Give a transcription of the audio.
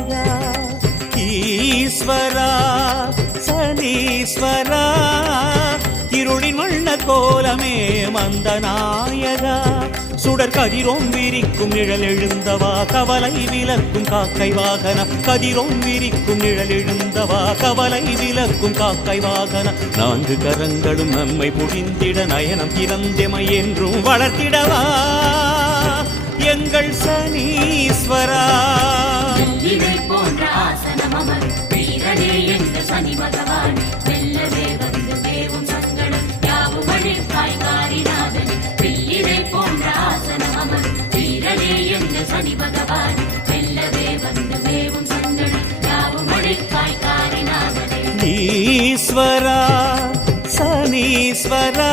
நாயகா ஈஸ்வரா சனீஸ்வரா இருளின் வண்ண கோலமே மந்த நாயகா சுடர் கதிரோம் விரிக்கும் நிழல் எழுந்தவா கவலை விலக்கும் காக்கை வாகன கதிரோம் விரிக்கும் நிழல் எழுந்தவா கவலை விலக்கும் காக்கை வாகன நான்கு கரங்களும் நம்மை புரிந்திட நயனம் திறந்தெமை என்றும் வளர்த்திடவா எங்கள் சனீஸ்வரா போன்ற ஆசனம் அமர் வீரனே என்ற சனி பகவான் வெல்லவே வந்து வேவும் சங்கடம் யாவும் அழிப்பாய் காரிநாதன் பிள்ளிரை போன்ற ஆசனம் அமர் வீரனே என்ற சனி பகவான் வெல்லவே வந்து வேவும் சங்கடம் யாவும் அழிப்பாய் காரிநாதனே ஈஸ்வரா சனீஸ்வரா